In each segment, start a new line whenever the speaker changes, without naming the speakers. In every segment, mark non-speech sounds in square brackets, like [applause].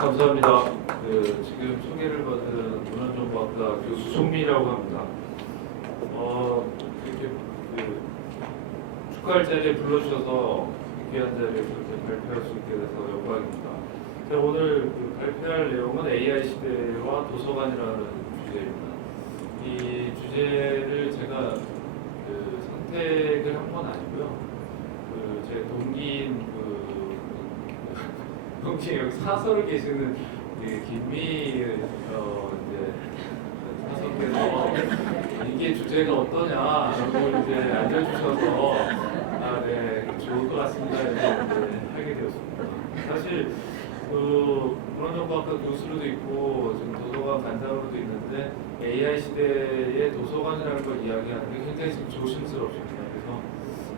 감사합니다. 그 지금 소개를 받은 문화정보학과 교수 송미라고 합니다. 어, 이렇게 그 축하할 자리에 불러주셔서 귀한 자리에서 이렇게 발표할 수 있게 돼서 영광입니다. 제가 오늘 그 발표할 내용은 AI 시대와 도서관이라는 주제입니다. 이 주제를 제가 그 선택을 한 건 아니고요. 그 제 동기인 그 여기 사설을 계시는 그 김미 어 이제 사설께서 이게 주제가 어떠냐라고 이제 알려주셔서 아 네 좋을 것 같습니다 이렇게 하게 되었습니다. 사실 그 문화정보학과 교수로도 있고 지금 도서관 간장으로도 있는데 AI 시대의 도서관이라는 걸 이야기하는 게 굉장히 지금 조심스럽습니다. 그래서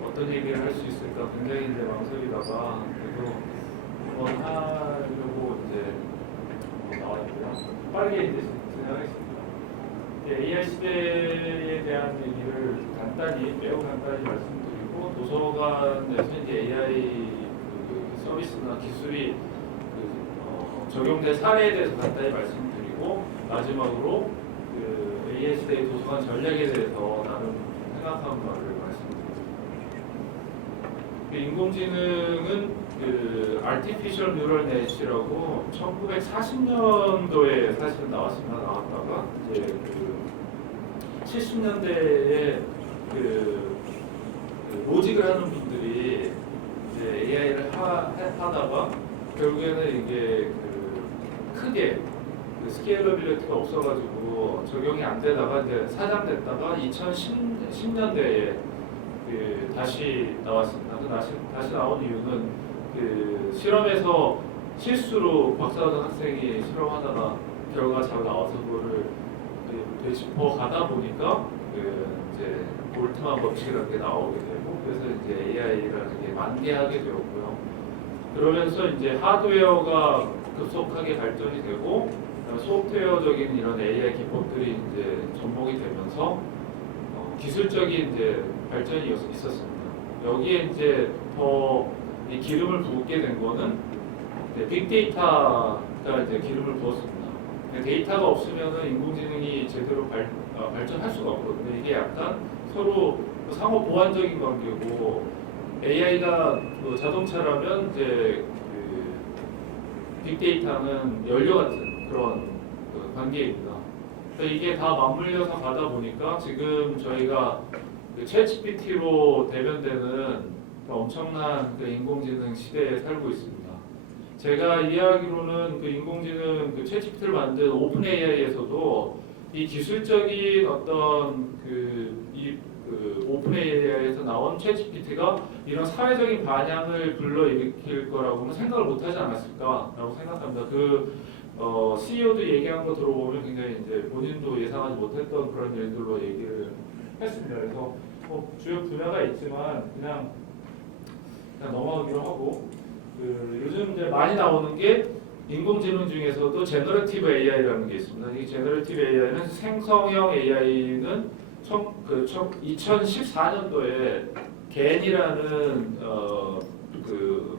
어떤 얘기를 할 수 있을까 굉장히 이제 망설이다가 그래도 한번 하려고 이제 나왔고요. 빠르게 이제 진행하겠습니다. 이제 AI 시대에 대한 얘기를 간단히 매우 간단히 말씀드리고 도서관에서 이제 AI 그 서비스나 기술이 그, 어, 적용된 사례에 대해서 간단히 말씀드리고 마지막으로 그 AI 시대의 도서관 전략에 대해서 나름 생각하는 바를 말씀드립니다. 그 인공지능은 그 artificial neural net이라고 1940년도에 사실 나왔습니다. 나왔다가 이제 그 70년대에 그, 그 모직을 하는 분들이 이제 AI를 하, 하다가 결국에는 이게 그 크게 그 스케일러빌리티가 없어가지고 적용이 안 되다가 이제 사장됐다가 2010년대에 그 다시 나왔습니다. 그 다시, 다시 나온 이유는 그 실험에서 실수로 박사하던 학생이 실험하다가 결과가 잘 나와서 그거를 그 되짚어 가다 보니까 그 이제 볼트만 법칙이라는 게 나오게 되고 그래서 이제 AI라는 게 만개하게 되었고요. 그러면서 이제 하드웨어가 급속하게 발전이 되고 소프트웨어적인 이런 AI 기법들이 이제 접목이 되면서 어, 기술적인 이제 발전이 있- 있었습니다. 여기에 이제 더 이 기름을 붓게 된 거는 이제 빅데이터가 이제 기름을 부었습니다. 데이터가 없으면은 인공지능이 제대로 발, 어, 발전할 수가 없거든요. 이게 약간 서로 그 상호 보완적인 관계고 AI가 그 자동차라면 이제 그 빅데이터는 연료 같은 그런 그 관계입니다. 그래서 이게 다 맞물려서 가다 보니까 지금 저희가 그 챗GPT로 대변되는 그 엄청난 그 인공지능 시대에 살고 있습니다. 제가 이해하기로는 그 인공지능 그 챗GPT를 만든 오픈 AI에서도 이 기술적인 어떤 그이 그 오픈 AI에서 나온 챗GPT가 이런 사회적인 반향을 불러일으킬 거라고는 생각을 못하지 않았을까라고 생각합니다. 그 어, CEO도 얘기한 거 들어보면 굉장히 이제 본인도 예상하지 못했던 그런 일들로 얘기를 했습니다. 그래서 뭐 주요 분야가 있지만 그냥 그냥 넘어가기로 하고 그 요즘 이제 많이 나오는 게 인공지능 중에서도 제너러티브 AI라는 게 있습니다. 이 제너러티브 AI는 생성형 AI는 청, 그 2014년도에 겐이라는 어, 그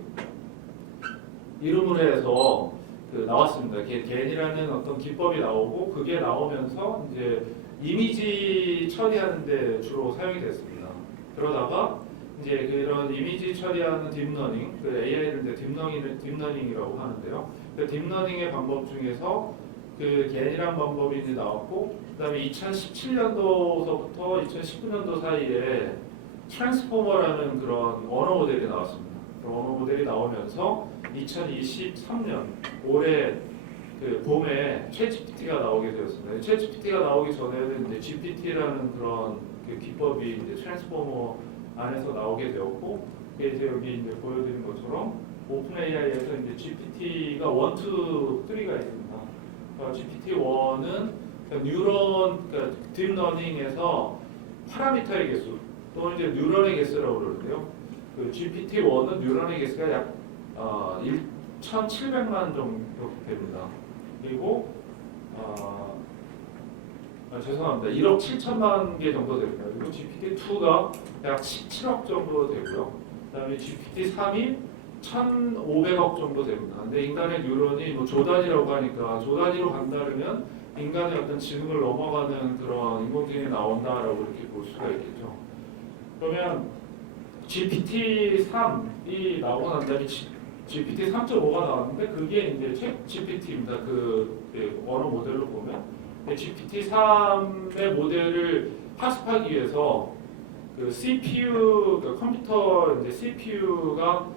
이름으로 해서 그 나왔습니다. 겐- 겐이라는 어떤 기법이 나오고 그게 나오면서 이제 이미지 처리하는데 주로 사용이 됐습니다. 그러다가 이제 그런 이미지 처리하는 딥러닝, 그 AI를 이제 딥러닝, 딥러닝이라고 하는데요. 그 딥러닝의 방법 중에서 그 겐이란 방법이 이제 나왔고, 그다음에 2017년도서부터 2019년도 사이에 트랜스포머라는 그런 언어 모델이 나왔습니다. 그 언어 모델이 나오면서 2023년 올해 그 봄에 챗GPT가 나오게 되었습니다. 챗GPT가 나오기 전에는 이제 GPT라는 그런 그 기법이 이제 트랜스포머 안에서 나오게 되었고, 이제 여기 이제 보여드린 것처럼 오픈 AI에서 이제 GPT가 1, 2, 3가 있습니다. 그러니까 GPT-1은 뉴런, 그러니까 딥러닝에서 파라미터의 개수 또는 이제 뉴런의 개수라고 그러는데요. 그 GPT-1은 뉴런의 개수가 약 어, 1,700만 정도 됩니다. 그리고 어, 아, 죄송합니다. 1억 7천만 개 정도 됩니다. 그리고 GPT-2가 약 17억 정도 되고요. 그 다음에 GPT-3이 1,500억 정도 됩니다. 근데 인간의 뉴런이 뭐 조단위라고 하니까 조단위로 간다면 인간의 어떤 지능을 넘어가는 그런 인공지능이 나온다라고 이렇게 볼 수가 있겠죠. 그러면 GPT-3이 나오고 난 다음에 GPT 3.5가 나왔는데 그게 이제 챗 GPT입니다. 그 예, 언어 모델로 보면 GPT 3의 모델을 학습하기 위해서 그 CPU 그 컴퓨터 이제 CPU가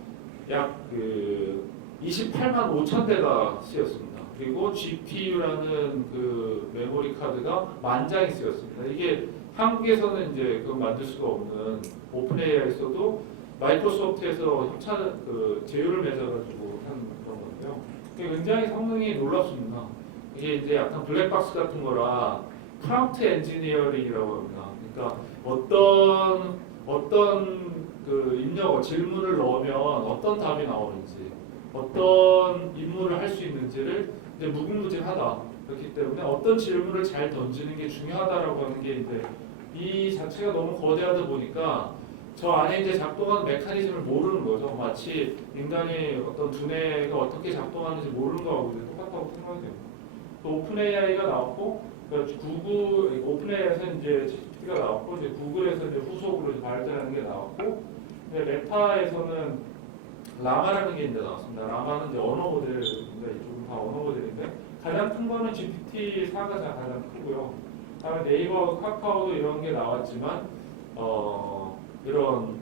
약 그 28만 5천 대가 쓰였습니다. 그리고 GPU라는 그 메모리 카드가 만 장이 쓰였습니다. 이게 한국에서는 이제 그거 만들 수가 없는 오픈 AI에서도 마이크로소프트에서 협찬 그 제휴를 맺어가지고 한 그런 건데요. 굉장히 성능이 놀랍습니다. 이게 이제 약간 블랙박스 같은 거라 프롬프트 엔지니어링이라고 합니다. 그러니까 어떤 어떤 그 입력 질문을 넣으면 어떤 답이 나오는지 어떤 임무를 할 수 있는지를 이제 무궁무진하다. 그렇기 때문에 어떤 질문을 잘 던지는 게 중요하다라고 하는 게 이제 이 자체가 너무 거대하다 보니까 저 안에 이제 작동하는 메커니즘을 모르는 거죠. 마치 인간이 어떤 두뇌가 어떻게 작동하는지 모르는 거하고 똑같다고 생각이 됩니다. 또 오픈 AI가 나왔고 그러니까 구글 오픈 AI에서 이제 GPT가 나왔고 이제 구글에서 이제 후속으로 이제 발전하는 게 나왔고 이제 메타에서는 라마라는 게 이제 나왔습니다. 라마는 이제 언어 모델인데 이쪽은 다 언어 모델인데 가장 큰 거는 GPT-4가 가장 크고요. 다음에 네이버, 카카오도 이런 게 나왔지만 어, 이런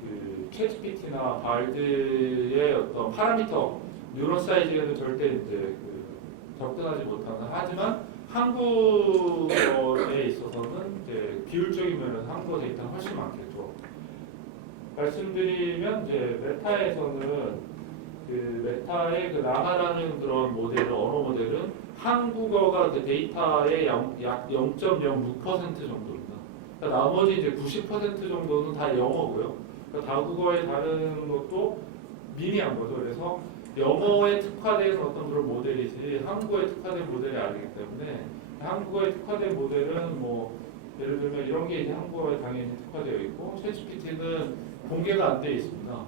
그 챗GPT나 발드의 어떤 파라미터 뉴런 사이즈에는 절대 이제 그 접근하지 못하는 하지만 한국어에 있어서는 이제 비율적인 면에서 한국어 데이터가 훨씬 많겠죠. 말씀드리면 이제 메타에서는 그 메타의 그 라마라는 그런 모델, 언어 모델은 한국어가 그 데이터의 영- 약 0.06% 정도입니다. 그러니까 나머지 이제 90% 정도는 다 영어고요. 그러니까 다국어의 다른 것도 미미한 거죠. 그래서 영어에 특화된 어떤 그런 모델이지 한국어에 특화된 모델이 아니기 때문에 한국어에 특화된 모델은 뭐 예를 들면 이런 게 이제 한국어에 당연히 특화되어 있고 챗GPT는 공개가 안 되어 있습니다.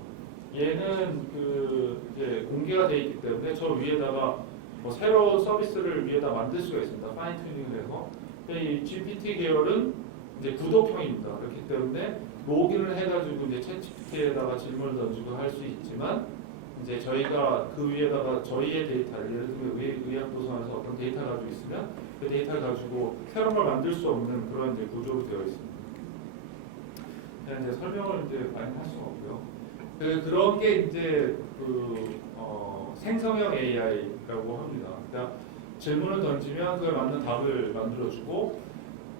얘는 그 이제 공개가 되어 있기 때문에 저 위에다가 뭐 새로운 서비스를 위에다 만들 수가 있습니다. 파인 튜닝을 해서. 이 GPT 계열은 이제 구독형입니다. 그렇기 때문에 로그인을 해가지고 이제 챗GPT에다가 질문을 던지고 할 수 있지만 이제 저희가 그 위에다가 저희의 데이터를 예를 들면 의- 의학도서관에서 어떤 데이터 가지고 있으면 그 데이터를 가지고 새로운 걸 만들 수 없는 그런 이제 구조로 되어 있습니다. 그냥 이제 설명을 이제 많이 할 수가 없고요. 그 그런 게 이제 그 어, 생성형 AI라고 합니다. 그러니까 질문을 던지면 그에 맞는 답을 만들어주고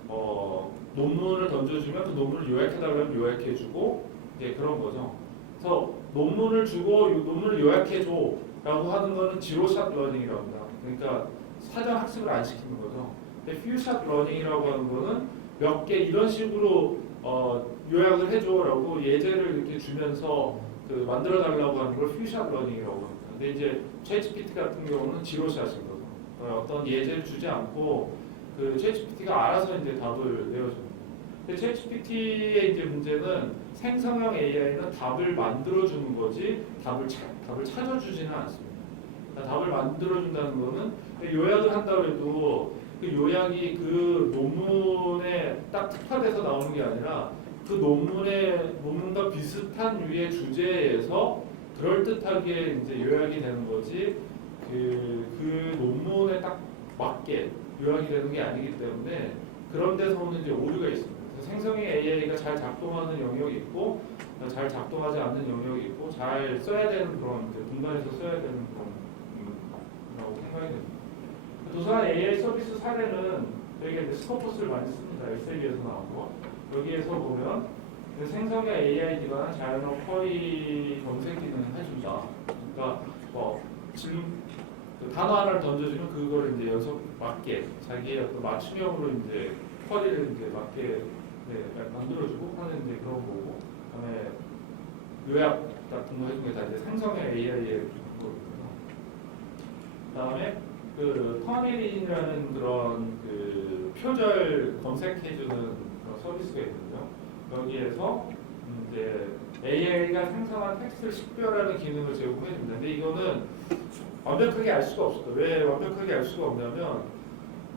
어, 논문을 던져주면 그 논문을 요약해달라면 요약해주고 이제 그런 거죠. 그래서 논문을 주고 요- 논문을 요약해줘 라고 하는 거는 지로샷 러닝이라고 합니다. 그러니까 사전 학습을 안 시키는 거죠. 근데 퓨샷 러닝이라고 하는 거는 몇 개 이런 식으로 어, 요약을 해줘라고 예제를 이렇게 주면서 그 만들어 달라고 하는 걸 퓨샷 러닝이라고 합니다. 근데 이제 챗GPT 같은 경우는 지로샷인 거죠. 어, 어떤 예제를 주지 않고 그 챗GPT가 알아서 이제 답을 내어줍니다. 근데 챗GPT의 이제 문제는 생성형 AI는 답을 만들어주는 거지 답을 찾 답을 찾아주지는 않습니다. 그러니까 답을 만들어준다는 거는 요약을 한다고 해도 그 요약이 그 논문에 딱 특화돼서 나오는 게 아니라 그 논문의 논문과 비슷한 유의 주제에서 그럴듯하게 이제 요약이 되는 거지 그, 그 논문에 딱 맞게 요약이 되는 게 아니기 때문에 그런 데서 오는 이제 오류가 있습니다. 생성형 AI가 잘 작동하는 영역이 있고 잘 작동하지 않는 영역이 있고 잘 써야 되는 그런 이제 분간해서 써야 되는 그런 음, 라고 생각이 됩니다. 도서관 AI 서비스 사례는 저희가 이제 스코퍼스를 많이 씁니다. 나온 거. 여기에서 보면 그 생성형 AI 기반한 자연어 쿼리 검색 기능을 해준다. 그러니까 뭐 질문 그 단어 하나를 던져주면 그거를 이제 연속 맞게 자기의 어떤 맞춤형으로 이제 쿼리를 이제 맞게 네, 만들어주고 하는 이제 그런 거고 그다음에 요약 같은 거 해준 게다 이제 생성형 AI의 거거든요. 그다음에 그 터미린이라는 그런 그 표절 검색해주는 그런 서비스가 있거든요. 여기에서 이제 AI가 생성한 텍스트를 식별하는 기능을 제공해 줍니다. 근데 이거는 완벽하게 알 수가 없어요. 왜 완벽하게 알 수가 없냐면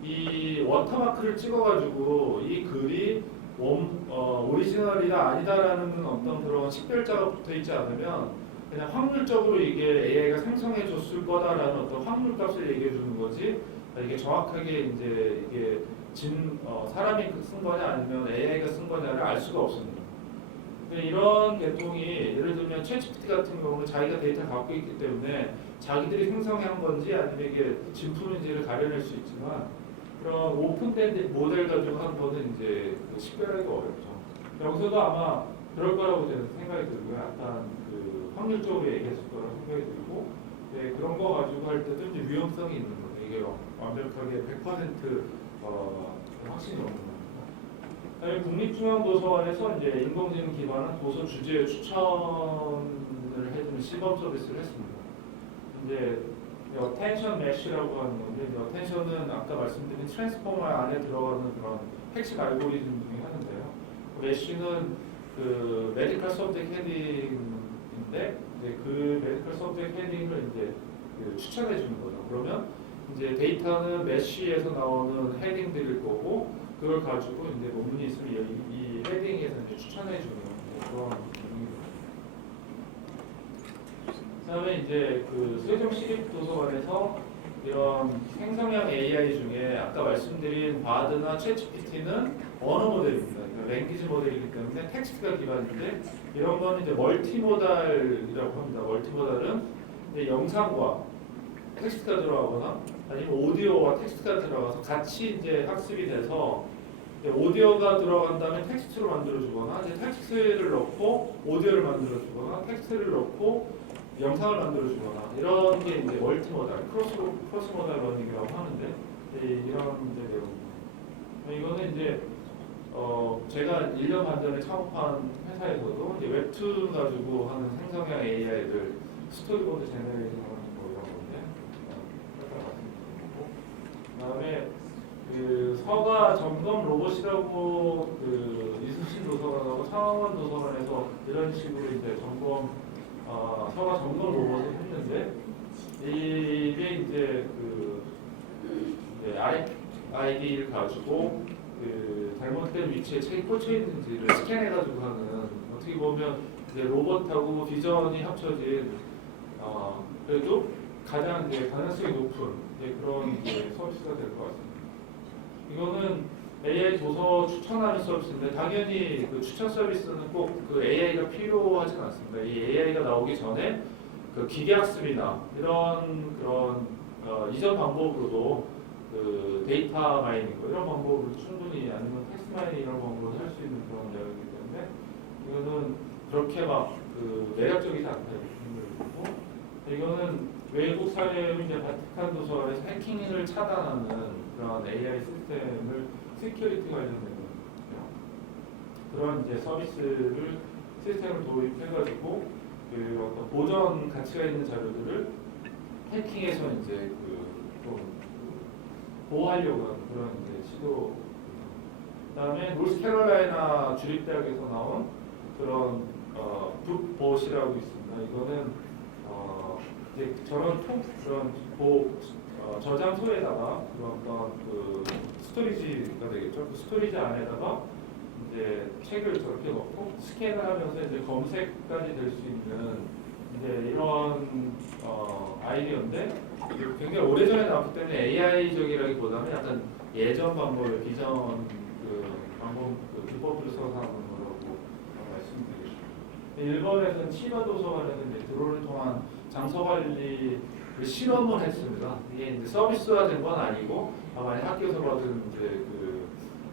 이 워터마크를 찍어가지고 이 글이 원, 어, 오리지널이다 아니다라는 어떤 그런 식별자가 붙어 있지 않으면 그냥 확률적으로 이게 AI가 생성해 줬을 거다라는 어떤 확률 값을 얘기해 주는 거지 이게 정확하게 이제 이게 진 어, 사람이 쓴 거냐 아니면 AI가 쓴 거냐를 알 수가 없습니다. 이런 계통이 예를 들면 챗GPT 같은 경우는 자기가 데이터를 갖고 있기 때문에 자기들이 생성한 건지 아니면 이게 진품인지를 가려낼 수 있지만 그런 오픈된 모델 가지고 한 거는 이제 그 식별하기가 어렵죠. 여기서도 아마 그럴 거라고 저는 생각이 들고요. 약간 그 확률적으로 얘기했을 거라고 생각이 들고 네, 그런 거 가지고 할 때도 이제 위험성이 있는 거죠. 이게 완벽하게 100% 어, 확신이 없는 겁니다. 그다음에 국립중앙도서관에서 이제 인공지능 기반한 도서 주제 추천을 해주는 시범 서비스를 했습니다. 이제 어텐션 메쉬라고 하는 건데 이제 어텐션은 아까 말씀드린 트랜스포머 안에 들어가는 그런 핵심 알고리즘 중에 하나인데요. 메쉬는 그 메디컬 서브젝트 헤딩인데 이제 그 메디컬 서브젝트 헤딩을 이제 그 추천해 주는 거죠. 그러면 이제 데이터는 메쉬에서 나오는 헤딩들일 거고 그걸 가지고 이제 논문이 있으면 이, 이 헤딩에서 이제 추천해 주는 그런 기능입니다. 그다음에 이제 그 세종 시립 도서관에서 이런 생성형 AI 중에 아까 말씀드린 바드나 챗GPT는 언어 모델입니다. 그러니까 랭귀지 모델이기 때문에 텍스트가 기반인데 이런 거는 이제 멀티모달이라고 합니다. 멀티모달은 이제 영상과 텍스트가 들어가거나 아니면 오디오와 텍스트가 들어가서 같이 이제 학습이 돼서 이제 오디오가 들어간 다음에 텍스트로 만들어주거나 이제 텍스트를 넣고 오디오를 만들어주거나 텍스트를 넣고 영상을 만들어주거나 이런 게 이제 멀티모달, 크로스 크로스모달 러닝이라고 하는데 이- 이런 이제 내용입니다. 이거는 이제 어 제가 1년 반 전에 창업한 회사에서도 이제 웹툰 가지고 하는 생성형 AI를 스토리보드 제너레이션 하는 거 이런 건데 어, 그다음에 그 서가 점검 로봇이라고 그 이순신 도서관하고 창원 도서관에서 이런 식으로 이제 점검 어, 서가 점검 로봇을 했는데 이게 이제 그 이제 RFID를 가지고 그 잘못된 위치에 책이 꽂혀 있는지를 스캔해가지고 하는 어떻게 보면 이제 로봇하고 비전이 합쳐진 어, 그래도 가장 이제 가능성이 높은 이제 그런 이제 서비스가 될 것 같습니다. 이거는 AI 도서 추천하는 서비스인데 당연히 그 추천 서비스는 꼭 그 AI가 필요하진 않습니다. 이 AI가 나오기 전에 그 기계학습이나 이런 그런 어, 이전 방법으로도 그 데이터 마이닝 뭐 이런 방법으로 충분히 아니면 텍스트 마이닝 이런 방법으로 할 수 있는 그런 내용이기 때문에 이거는 그렇게 막 그 매력적이지 않다 이렇게 생각이 들고 이거는 외국 이제 바티칸 도서관에서 해킹을 차단하는 그런 AI 시스템을 시큐리티 관련된 거예요. 그런 이제 서비스를 시스템을 도입해가지고 그 어떤 보전 가치가 있는 자료들을 해킹해서 이제 그좀 보호하려고 하는 그런 이제 시도. 그다음에 노스캐롤라이나 주립대학에서 나온 그런 어, 북봇이라고 있습니다. 이거는 어, 이제 저런 통 그런 보 어, 저장소에다가 그런 어떤 그 스토리지가 되겠죠. 그 스토리지 안에다가 이제 책을 저렇게 넣고 스캔을 하면서 이제 검색까지 될 수 있는 이제 이런 어, 아이디어인데 굉장히 오래전에 나왔기 때문에 AI적이라기보다는 약간 예전 방법의 비전 그 방법 그 기법을 써서 하는 거라고 말씀드리겠습니다. 일본에서는 치바 도서관에서 드론을 통한 장소 관리 그 실험을 했습니다. 이게 이제 서비스화된 건 아니고 다만 학교에서 받은 이제 그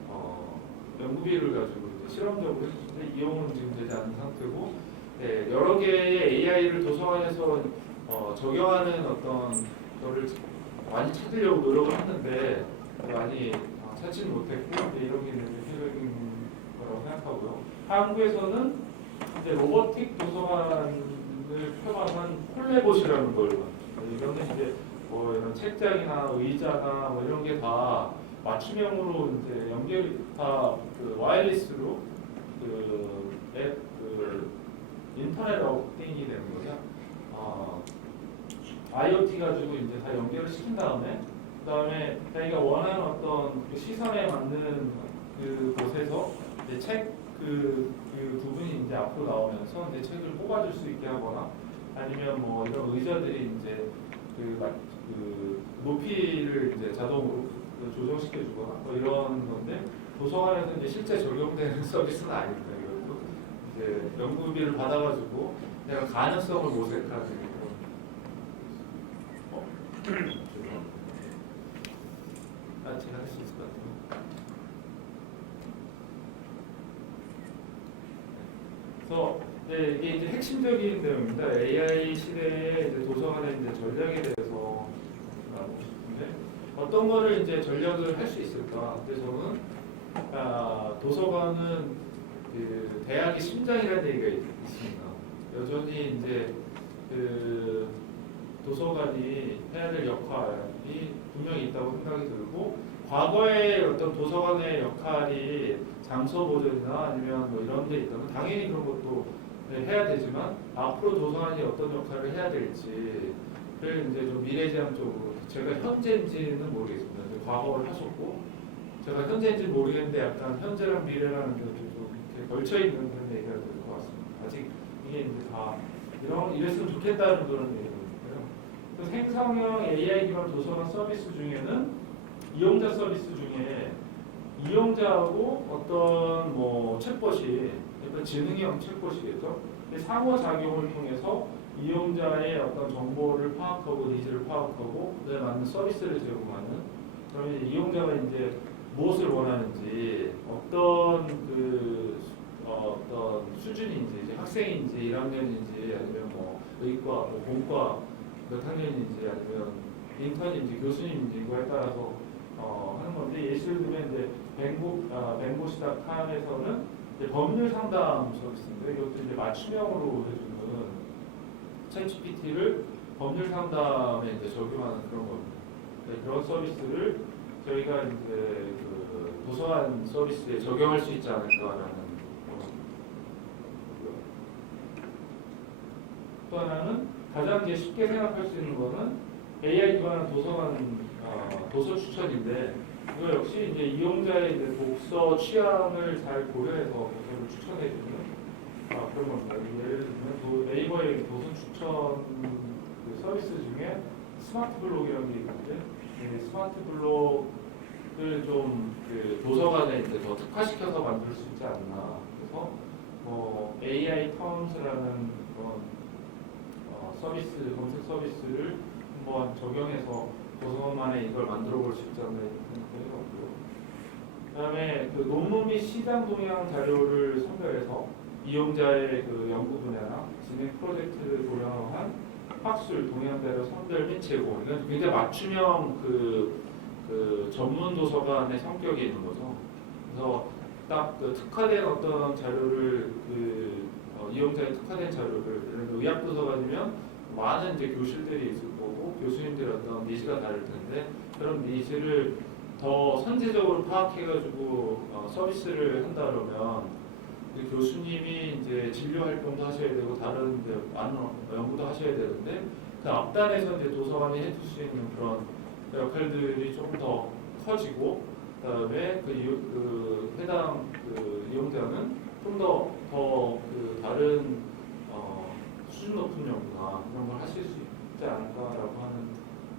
어, 연구비를 가지고 이제 실험적으로 했는데 이용은 지금 되지 않은 상태고 네, 여러 개의 AI를 도서관에서 어, 적용하는 어떤 거를 많이 찾으려고 노력을 했는데 많이 어, 찾지는 못했고 네, 이런 게 필요한 거라고 생각하고요. 한국에서는 이제 로보틱 도서관을 표방한 콜레봇이라는 걸. 이거는 이제 뭐 이런 책장이나 의자나 뭐 이런 게 다 맞춤형으로 이제 연결이 다그 와이어리스로 그 앱, 그 인터넷 업데이트 되는 거죠. 어, IoT 가지고 이제 다 연결을 시킨 다음에 그 다음에 자기가 원하는 어떤 그 시선에 맞는 그 곳에서 이제 책그 그 부분이 이제 앞으로 나오면서 이제 책을 뽑아줄 수 있게 하거나 아니면 뭐 이런 의자들이 이제 그, 막- 그 높이를 이제 자동으로 그 조정시켜주거나 뭐 이런 건데 도서관에서 이제 실제 적용되는 [laughs] 서비스는 아닙니다. 이것도 이제 연구비를 받아가지고 내가 가능성을 모색하는 그런 [clears throat] 어? 죄송합니다. 아, 제가 할 수 있을 것 같아요. 그래서 네, 이게 이제 핵심적인 내용입니다. AI 시대의 이제 도서관의 이제 전략에 대해서 말하고 싶은데 어떤 거를 이제 전략을 할 수 있을까? 근데 저는 아, 도서관은 그 대학의 심장이라는 얘기가 있- 있습니다. 여전히 이제 그 도서관이 해야 될 역할이 분명히 있다고 생각이 들고 과거에 어떤 도서관의 역할이 장소 보존이나 아니면 뭐 이런 게 있다면 당연히 그런 것도 네, 해야 되지만 앞으로 도서관이 어떤 역할을 해야 될지를 이제 좀 미래지향적으로 제가 현재인지는 모르겠습니다. 과거를 하셨고 제가 현재인지 모르겠는데 약간 현재랑 미래라는 게좀 이렇게 걸쳐 있는 그런 얘기가 될 것 같습니다. 아직 이게 이제 다 이런 이랬으면 좋겠다는 그런 얘기거든요. 그 생성형 AI 기반 도서관 서비스 중에는 이용자 서비스 중에 이용자하고 어떤 뭐 챗봇이 약간 지능형 챗봇이겠죠. 이 상호작용을 통해서 이용자의 어떤 정보를 파악하고 니즈를 파악하고 그에 맞는 서비스를 제공하는 그러면 이용자가 이제 무엇을 원하는지 어떤 그 어, 어떤 수준인지 학생인지 1학년인지 아니면 뭐 의과 뭐 공과 몇 학년인지 아니면 인턴인지 교수님인지 이거에 따라서 어, 하는 건데 예를 들면 이제 뱅고 아, 뱅고시다칸에서는 이제 법률 상담 서비스인데 이것도 이제 맞춤형으로 해주는 챗GPT를 법률 상담에 이제 적용하는 그런 겁니다. 네, 그런 서비스를 저희가 이제 그 도서관 서비스에 적용할 수 있지 않을까라는. 또 하나는 가장 이제 쉽게 생각할 수 있는 거는 AI 기반한 도서관 어, 도서 추천인데 이거 역시 이제 이용자의 이제 독서 취향을 잘 고려해서 도서를 추천해주는 아, 그런 겁니다. 예를 들면 도- 네이버의 도서 추천 그 서비스 중에 스마트 블록이라는 게 있는데 이 스마트 블록을 좀 그 도서관에 이제 더 특화시켜서 만들 수 있지 않나. 그래서 뭐 AI 텀스라는 그런 어, 서비스 검색 서비스를 한번 적용해서 도서관만에 이걸 만들어 볼수 생각이 들고요. 그다음에 그 논문 및 시장 동향 자료를 선별해서 이용자의 그 연구 분야나 진행 프로젝트를 고려한 학술 동향 자료 선별 및 제공 이건 굉장히 맞춤형 그, 그 전문 도서관의 성격이 있는 거죠. 그래서 딱 그 특화된 어떤 자료를 그 어, 이용자의 특화된 자료를 의학 도서관이면 많은 이제 교실들이 있을 교수님들 어떤 니즈가 다를 텐데 그런 니즈를 더 선제적으로 파악해가지고 어, 서비스를 한다 그러면 그 교수님이 이제 진료 활동도 하셔야 되고 다른 이제 많은 연구도 하셔야 되는데 그 앞단에서 이제 도서관이 해줄 수 있는 그런 역할들이 좀더 커지고 그다음에 그, 이유- 그 해당 그 이용자는 좀 더 더 그 다른 어, 수준 높은 연구나 이런 걸 하실 수 있지 않을까라고 하는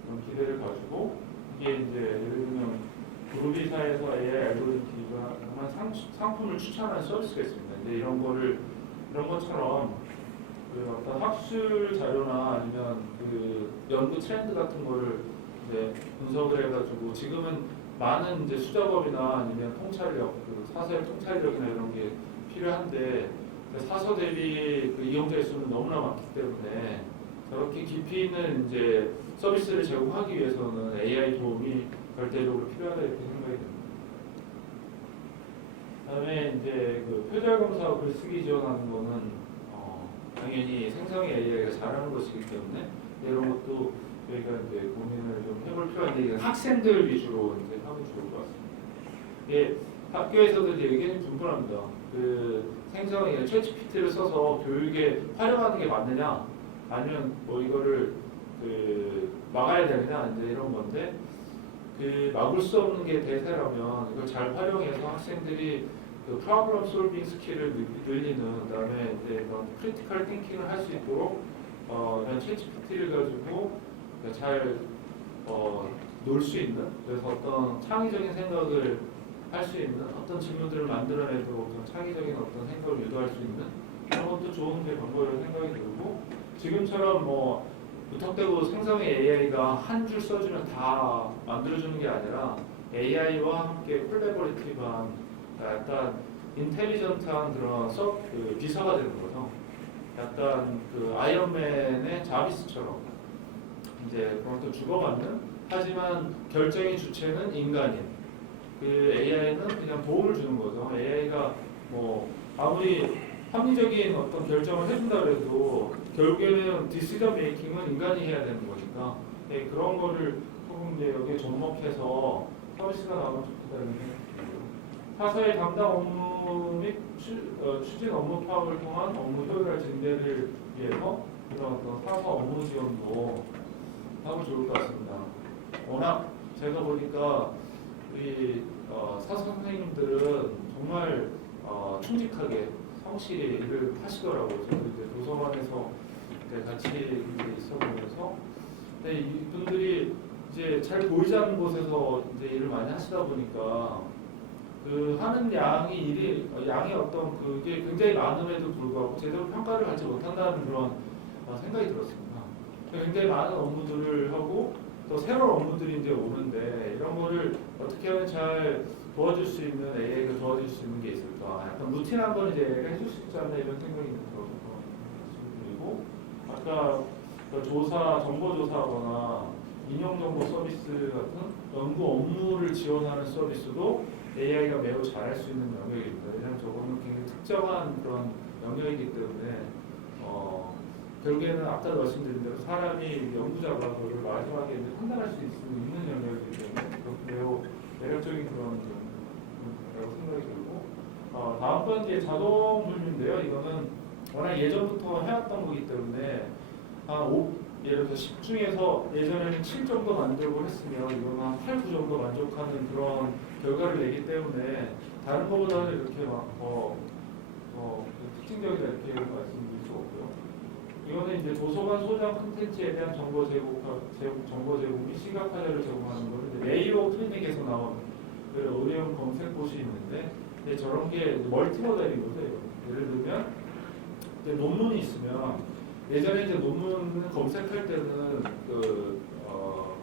그런 기대를 가지고 이게 이제 예를 들면 그루비사에서 AI 알고리즘 기반한 상, 상품을 추천하는 서비스가 있습니다. 근데 이런 거를 이런 것처럼 그 어떤 학술 자료나 아니면 그 연구 트렌드 같은 거를 이제 분석을 해가지고 지금은 많은 이제 수작업이나 아니면 통찰력, 그 사설 통찰력이나 이런 게 필요한데 사서 대비 그 이용자 수는 너무나 많기 때문에 저렇게 깊이 있는 이제 서비스를 제공하기 위해서는 AI 도움이 절대적으로 필요하다 이렇게 생각이 듭니다. 그다음에 이제 그 표절 검사 글쓰기 지원하는 거는 어, 당연히 생성의 AI가 잘하는 것이기 때문에 이런 것도 저희가 이제 고민을 좀 해볼 필요한데 이게 학생들 위주로 이제 하면 좋을 것 같습니다. 예, 학교에서도 이제 의견이 분분합니다. 그 생성에 챗GPT를 써서 교육에 활용하는 게 맞느냐, 아니면 뭐 이거를 그 막아야 되느냐 이제 이런 건데 그 막을 수 없는 게 대세라면 이걸 잘 활용해서 학생들이 그 프로그램 솔빙 스킬을 늘- 늘리는 그다음에 이제 이런 크리티컬 띵킹을 할 수 있도록 어 그냥 챗GPT를 가지고 잘 어, 놀수 있는 그래서 어떤 창의적인 생각을 할 수 있는 어떤 질문들을 만들어내도 어떤 창의적인 어떤 생각을 유도할 수 있는 그런 것도 좋은 게 방법이라고 생각이 들고 지금처럼 뭐 무턱대고 생성의 AI가 한 줄 써주면 다 만들어주는 게 아니라 AI와 함께 콜라보레이티브한 약간 인텔리전트한 그런 서, 그 비서가 되는 거죠. 약간 그 아이언맨의 자비스처럼 이제 또 주고받는 하지만 결정의 주체는 인간인 그 AI는 그냥 도움을 주는 거죠. AI가 뭐 아무리 합리적인 어떤 결정을 해준다 그래도 결국에는 디시전 메이킹은 인간이 해야 되는 거니까 네, 그런 거를 조금 이제 여기에 접목해서 서비스가 나오면 좋겠다는 생각이 들고요. 타사의 담당 업무 및 추, 어, 추진 업무 파악을 통한 업무 효율화 증대를 위해서 이런 어떤 사서 업무 지원도 하면 좋을 것 같습니다. 워낙 제가 보니까 우리 어, 사서 선생님들은 정말 어, 충직하게 성실히 일을 하시더라고요. 저도 이제 도서관에서 이제 같이 이제 있어 보면서 근데 이분들이 이제 잘 보이지 않는 곳에서 이제 일을 많이 하시다 보니까 그 하는 양이 일이 어, 양의 어떤 그게 굉장히 많음에도 불구하고 제대로 평가를 받지 못한다는 그런 어, 생각이 들었습니다. 굉장히 많은 업무들을 하고 또 새로운 업무들이 이제 오는데 이런 거를 어떻게 하면 잘 도와줄 수 있는 AI가 도와줄 수 있는 게 있을까? 약간 루틴한 건 이제 해줄 수 있지 않나 이런 생각이 그리고 아까 그 조사 정보 조사하거나 인용 정보 서비스 같은 연구 업무를 지원하는 서비스도 AI가 매우 잘할 수 있는 영역입니다. 왜냐하면 저거는 굉장히 특정한 그런 영역이기 때문에 어, 결국에는 아까 말씀드린 대로 사람이 연구자가 그걸 마지막에 판단할 수 있는, 영역이기 때문에 매우 매력적인 그런 점이라고 생각이 들고 어, 다음 건 이제 자동 분류인데요. 이거는 워낙 예전부터 해왔던 거기 때문에 한 5, 예를 들어서 10 중에서 예전에는 7 정도 만들고 했으면 이거는 한 8, 9 정도 만족하는 그런 결과를 내기 때문에 다른 것보다는 이렇게 막더 어, 특징적이다 이렇게 말씀드릴 수 없고요. 이거는 이제 도서관 소장 콘텐츠에 대한 정보 제공, 정보 제공 및 시각 화자를 제공하는 거는 이제 메이로 클리닉에서 나온 그 의료용 검색봇이 있는데 저런 게 멀티 모델인 거죠. 이거. 예를 들면 이제 논문이 있으면 예전에 이제 논문 검색할 때는 그 어,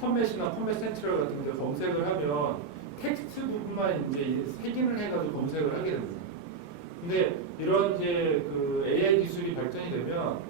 펀맷이나 펀맷 센트럴 같은 데 검색을 하면 텍스트 부분만 이제 색인을 해가지고 검색을 하게 됩니다. 근데 이런 이제 그 AI 기술이 발전이 되면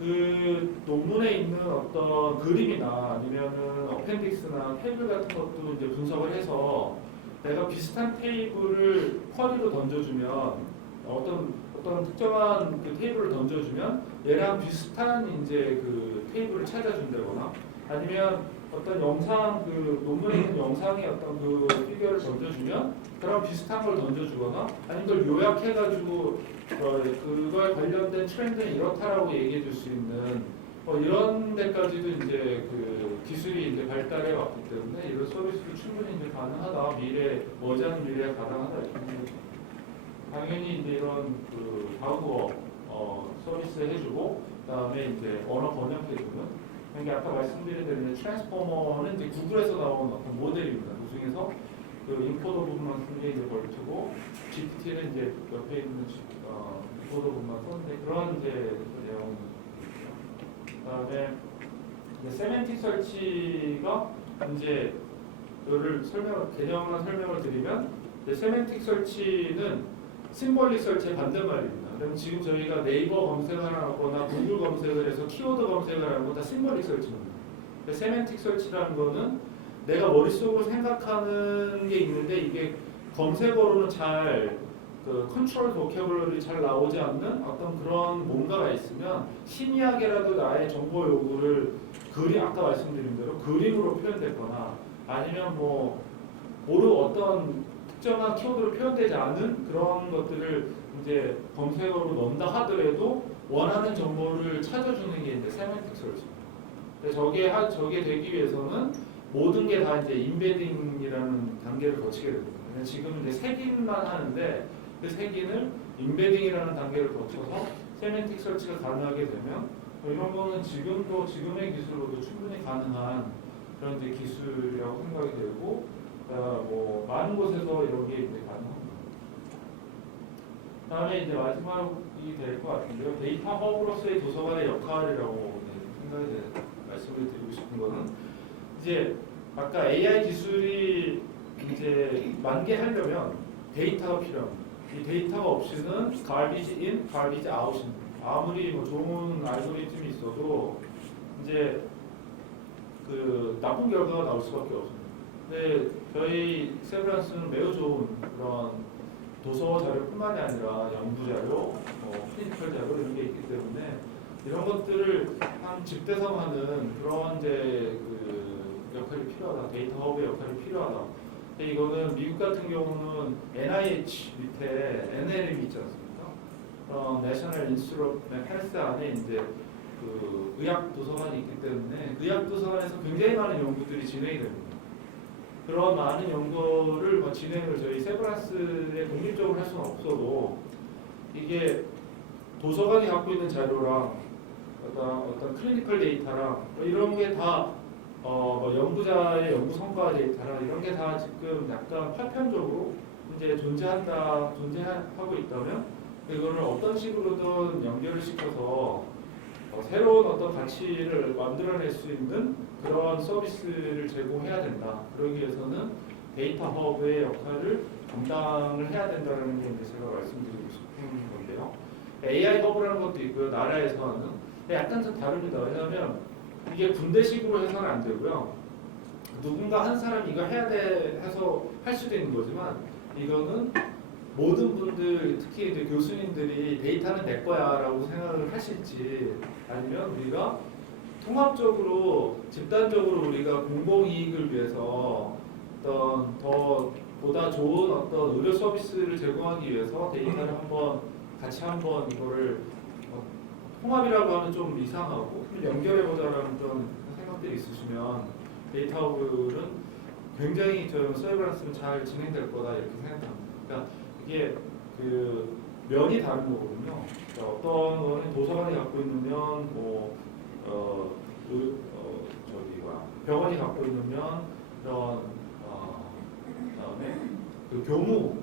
그 논문에 있는 어떤 그림이나 아니면은 어펜딕스나 테이블 같은 것도 이제 분석을 해서 내가 비슷한 테이블을 쿼리로 던져주면 어떤 어떤 특정한 그 테이블을 던져주면 얘랑 비슷한 이제 그 테이블을 찾아준다거나 아니면 어떤 영상 그 논문에 있는 영상의 어떤 그 피규어를 던져주면 그랑 비슷한 걸 던져주거나 아니면 그걸 요약해가지고 어, 그거에 관련된 트렌드는 이렇다라고 얘기해 줄 수 있는 뭐 이런 데까지도 이제 그 기술이 이제 발달해 왔기 때문에 이런 서비스도 충분히 이제 가능하다 미래 머지않은 미래에 가능하다 이렇게. 당연히 이제 이런 그 다국어 어, 서비스 해주고 그다음에 이제 언어 번역해주는 그러니까 아까 말씀드린 대로 이제 트랜스포머는 이제 구글에서 나온 어떤 모델입니다. 그 중에서 그 인코더 부분만 쓴 게 이제 벌트고 GPT는 이제 옆에 있는 어, 인코더 부분만 썼는데 그런 이제 그 내용입니다. 그다음에 이제 세멘틱 설치가 이제 이거를 설명 개념을 설명을 드리면 세멘틱 설치는 심볼릭 설치의 반대말입니다. 그럼 지금 저희가 네이버 검색을 하거나 구글 검색을 해서 키워드 검색을 하는 건다 심볼릭 설치입니다. 세멘틱 설치라는 거는 내가 머릿속으로 생각하는 게 있는데 이게 검색어로는 잘 그 컨트롤 보캐블러리 잘 나오지 않는 어떤 그런 뭔가가 있으면 희미하게라도 나의 정보 요구를 그림 아까 말씀드린 대로 그림으로 표현됐거나 아니면 뭐 어떤 특정한 키워드로 표현되지 않은 그런 것들을 이제 검색어로 넣는다 하더라도 원하는 정보를 찾아주는 게 이제 세멘틱 설치입니다. 저게 하, 저게 되기 위해서는 모든 게 다 이제 인베딩이라는 단계를 거치게 됩니다. 지금 이제 색인만 하는데 그 색인을 인베딩이라는 단계를 거쳐서 세멘틱 설치가 가능하게 되면 뭐 이런 거는 지금도 지금의 기술로도 충분히 가능한 그런 이제 기술이라고 생각이 되고 어, 뭐 많은 곳에서 이런 게 이제 가능합니다. 다음에 이제 마지막이 될 것 같은데요. 데이터 허브로서의 도서관의 역할이라고 네, 생각이 돼 말씀을 드리고 싶은 거는 이제 아까 AI 기술이 이제 만개하려면 데이터가 필요합니다. 이 데이터가 없이는 garbage in, garbage out입니다. 아무리 뭐 좋은 알고리즘이 있어도 이제 그 나쁜 결과가 나올 수밖에 없습니 다. 근데 저희 세브란스는 매우 좋은 그런 도서 자료뿐만이 아니라 연구 자료, 뭐 클리니컬 자료 이런 게 있기 때문에 이런 것들을 한 집대성하는 그런 이제 그 역할이 필요하다. 데이터 허브의 역할이 필요하다. 근데 이거는 미국 같은 경우는 NIH 밑에 NLM이 있지 않습니까? 그런 내셔널 인스트루 헬스 안에 이제 그 의학 도서관이 있기 때문에 의학 도서관에서 굉장히 많은 연구들이 진행이 됩니다. 그런 많은 연구를 뭐 진행을 저희 세브란스에 독립적으로 할 수는 없어도 이게 도서관이 갖고 있는 자료랑 어떤 어떤 클리니컬 데이터랑 뭐 이런 게다 어, 뭐 연구자의 연구 성과 데이터랑 이런 게 다 지금 약간 파편적으로 이제 존재한다 존재하고 있다면 이거를 어떤 식으로든 연결을 시켜서 어, 새로운 어떤 가치를 만들어낼 수 있는 그런 서비스를 제공해야 된다. 그러기 위해서는 데이터 허브의 역할을 감당을 해야 된다는 게 이제 제가 말씀드리고 싶은 건데요. AI 허브라는 것도 있고요. 나라에서 하는. 근데 약간 좀 다릅니다. 왜냐하면 이게 군대식으로 해서는 안 되고요. 누군가 한 사람이 이거 해야 돼 해서 할 수도 있는 거지만 이거는 모든 분들 특히 이제 교수님들이 데이터는 내 거야 라고 생각을 하실지 아니면 우리가 통합적으로 집단적으로 우리가 공공 이익을 위해서 어떤 더 보다 좋은 어떤 의료 서비스를 제공하기 위해서 데이터를 한번 같이 한번 이거를 어, 통합이라고 하면 좀 이상하고 연결해 보자라는 그런 생각들이 있으시면 데이터들은 굉장히 저 서브란스는 잘 진행될 거다 이렇게 생각합니다. 그러니까 이게 그 면이 다른 거거든요. 그러니까 어떤 거는 도서관이 갖고 있는 면, 뭐 어, 그, 어 저기 가 병원이 갖고 있는 면, 이런 어, 그 다음에 그 교무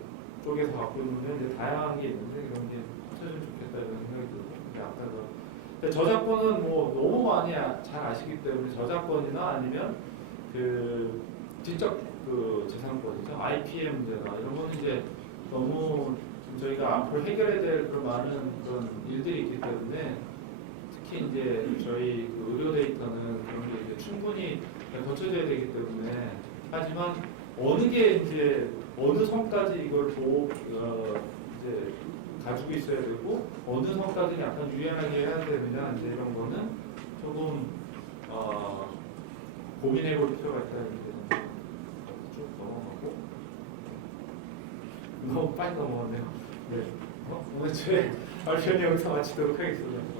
쪽에서 갖고 있는 면 이제 다양한 게 있는데 그런 게 합쳐지면 좋겠다 이런 생각이 들고 근데 아까도. 근데 저작권은 뭐 너무 많이 아- 잘 아시기 때문에 저작권이나 아니면 그 지적 그 재산권이죠. IPM 문제나 이런 거는 이제 너무 저희가 앞으로 해결해야 될 그런 많은 그런 일들이 있기 때문에 특히 이제 저희 그 의료 데이터는 그런 게 이제 충분히 거쳐져야 되기 때문에 하지만 어느 게 이제 어느 선까지 이걸 보호 어, 이제 가지고 있어야 되고 어느 선까지 약간 유연하게 해야 되느냐 이제 이런 거는 조금 어, 고민해 볼 필요가 있다는 게 쭉 넘어가고 너무 빨리 넘어갔네요. 네. 어? 오늘 제 [laughs] 발표는 여기서 마치도록 하겠습니다.